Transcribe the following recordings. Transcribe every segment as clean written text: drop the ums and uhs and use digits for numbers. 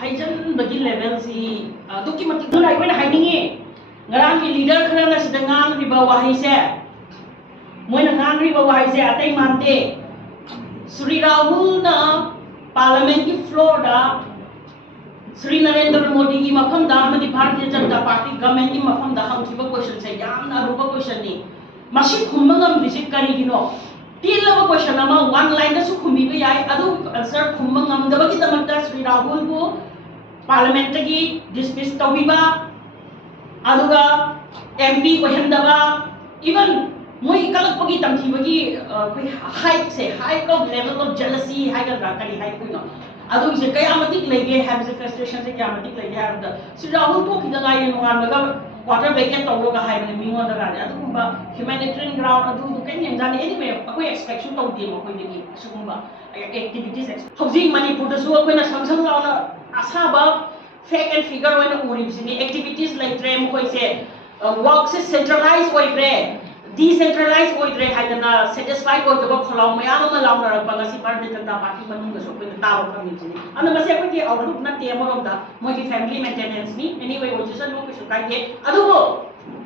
Huygens बगी level सी दुकी मति दुना even हाइनिंगे ngarang ki leader khana sida ngang riba wahi se moina ngang riba wahi se atai mante Sri Rahul na parliament ki floor da Sri Narendra Modi ki mafam da amadi Bharatiya Janata Party government ki mafam da hangkiba question se yamna aruba question ni masi khummangam visit kari gino tilaba question ama one line da su khumbi ba yai adu answer khummangam da bagi tamakta Sri Rahul bu parliament ki dismiss tawiba aduga MP ohendaba even moi kalak pagi tamthi bagi height se high level of jealousy high ga kari high kuino adu se kaya matik lege have the frustration se kaya matik lege have the Sri Rahul to kida ga yin ngan ga water vacant to ga hai mi mo da ga adu ba humanitarian ground adu ken yang jani anyway akoi expectation to de mo koi de sugumba activities housing manipur da su akoi na samsang la na asaba fake and figure when uribsini activities like trem koi se work se centralized oi re decentralized oi re haidana satisfied oi da kholaw mayam ma law na ba ngasi Bharatiya Janata Party manung da so koi ta ba phamni ana mase koi ki outlook na te morom da moi ki family maintenance ni anyway oi jisa no ko kai ke adu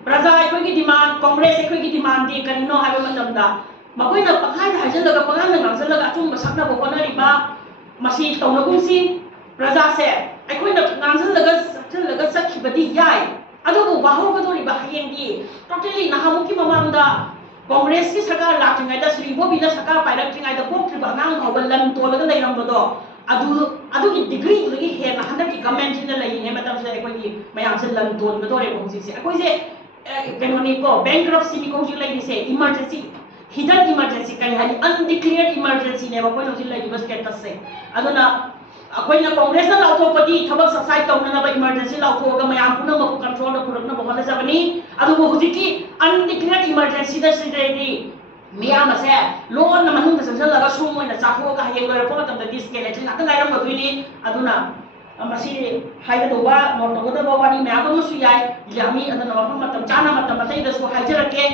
praja koi ki demand congress koi ki demand di kan no haiba matam da makoi na pakhai da hajal laga pangan na ngamsal laga achung ba sakna bo kona riba masi tawna gumsi praja se अखोई नांजल सखिबदी याय अदुबु वाहोबदोरी बाहयेंगी totally नाहामुकी ममांदा Congress की सरकार लाटिंगाइदा श्री बोबीला सरकार पाइरक्टिंगाइदा पोक्ट्रिबा नांग हौबलन तोलगा लेरंबदो अदु की degree लगी हे हंदक की गवर्नमेंट सिना लई हे मतलब से अखोई की मयाम से लन तोल बदोरे बहुसी से अखोई से केनोनी को बैंक्रप्सी नि को लगी से इमरजेंसी हिडन इमरजेंसी कहीं हाली अनडिक्लेयर्ड इमरजेंसी ने कोई नोजिल लगी बस स्टेटस से अदुना अखोइना कांग्रेस ना लाउथोपदी थबक सबसाइड तौननबा इमरजेंसी लाउथोगा मयाम पुनम को कंट्रोल पुरकना बहना जबनी अदुबो हुजिकी अनडिक्लेयर्ड इमरजेंसी दा सिदेदी मियाम असे लोन मनुंग संसल लगा सुमोइना चाथोगा हयें लोर पोत तम दिस स्केलेटन अत लाइरम बदुइनी अदुना मसी हाइदोबा नोटोगदा बावानी मयाम मसु याय यामी अदना मफम मतम चाना मतम बतै दसु हाइजरके